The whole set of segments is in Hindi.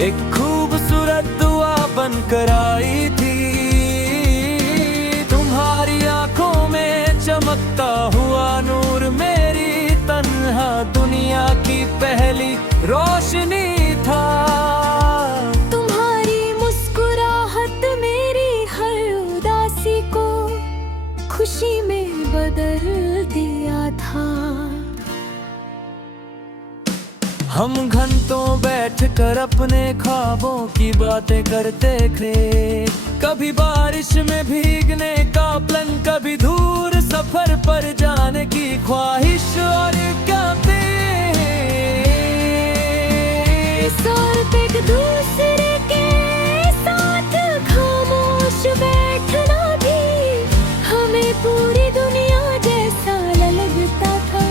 एक खूबसूरत दुआ बनकर आई थी, तुम्हारी आंखों में चमकता हुआ नूर मेरी तन्हा दुनिया की पहली रोशनी था। तुम्हारी मुस्कुराहट मेरी हर उदासी को खुशी में बदल दिया था। हम घंटों बैठकर अपने ख्वाबों की बातें करते थे, कभी बारिश में भीगने का प्लन, कभी दूर सफर पर जाने की ख्वाहिश। और क्या थे साथ एक दूसरे के साथ खामोश बैठना भी हमें पूरी दुनिया जैसा लगता था।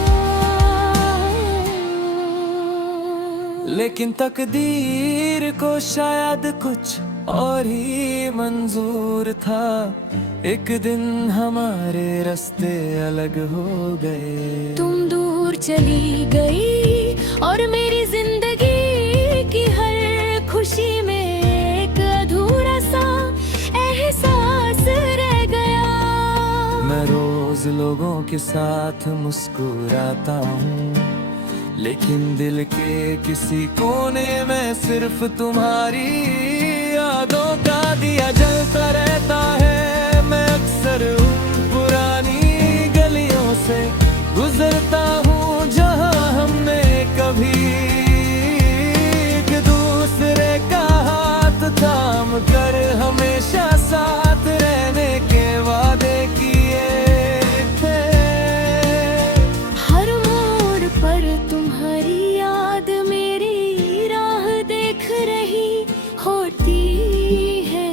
लेकिन तकदीर को शायद कुछ और ही मंजूर था। एक दिन हमारे रास्ते अलग हो गए, तुम दूर चली गई और मेरी जिंदगी की हर खुशी में एक अधूरा सा एहसास रह गया। मैं रोज लोगों के साथ मुस्कुराता हूँ, लेकिन दिल के किसी कोने में सिर्फ तुम्हारी यादों का दिया जलता रहता है। मैं अक्सर उन पुरानी गलियों से गुजरता हूँ जहाँ हमने कभी एक दूसरे का हाथ थाम कर हमेशा साथ रहने के वादे किए थे। हर मोड़ पर तुम्हारी याद मेरी राह देख रही होती है।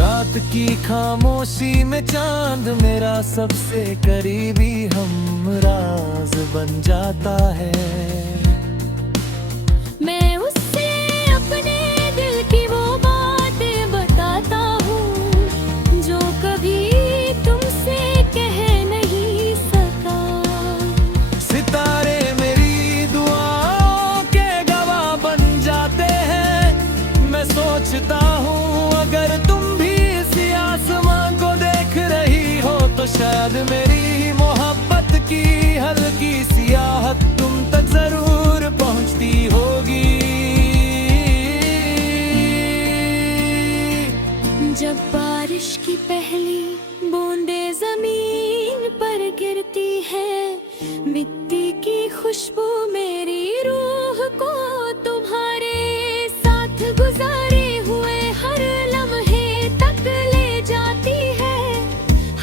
रात की खामोशी में चांद मेरा सबसे करीबी हम राज बन जाता है। मैं उससे अपने दिल की वो बातें बताता हूँ जो कभी तुमसे कह नहीं सका। सितारे मेरी दुआओं के गवाह बन जाते हैं। मैं सोचता हूँ अगर तुम भी इस आसमां को देख रही हो तो शायद मेरी मोहब्बत की हल्की सी आहट तुम तक जरूर पहुंचती होगी। जब बारिश की पहली बूंदें जमीन पर गिरती है, मिट्टी की खुशबू मेरी रूह को तुम्हारे साथ गुजारे हुए हर लम्हे तक ले जाती है।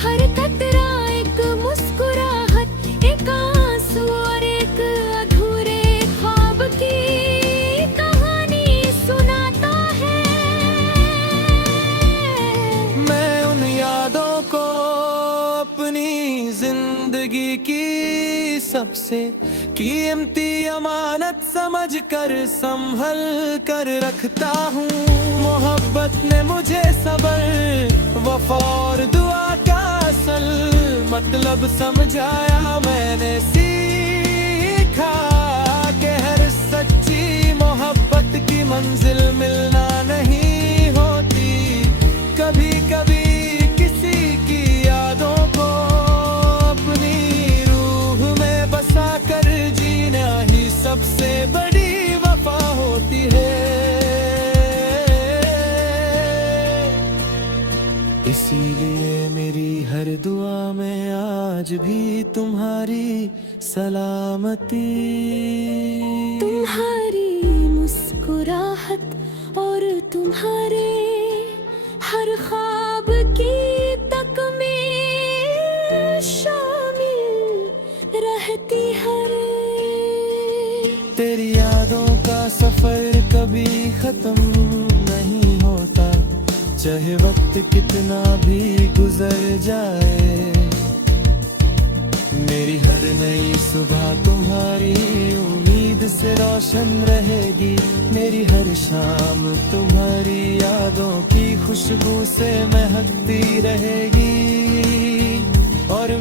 हर कतरा एक मुस्कुराहट, एक आंसू और एक अधूरे ख्वाब की कहानी सुनाता है। मैं उन यादों को अपनी जिंदगी की सबसे कीमती अमानत समझकर संभल कर रखता हूँ। मोहब्बत ने मुझे सबर, वफा और दुआ का असल मतलब समझाया। मैंने सीखा कि हर सच्ची मोहब्बत की मंजिल मिलना नहीं होती। कभी कभी किसी की यादों को अपनी रूह में बसा कर जीना ही सबसे बड़ी वफा होती है। इसीलिए मेरी हर दुआ में आज भी तुम्हारी सलामती। तुम्हारी मुस्कुराहट और तुम्हारे हर ख्वाब की तक में शामिल रहती है। तेरी यादों का सफर कभी खत्म नहीं होता, चाहे वक्त कितना भी गुजर जाए। मेरी हर नई सुबह तुम्हारी उम्मीद से रोशन रहेगी। मेरी हर शाम तुम्हारी यादों की खुशबू से महकती रहेगी। और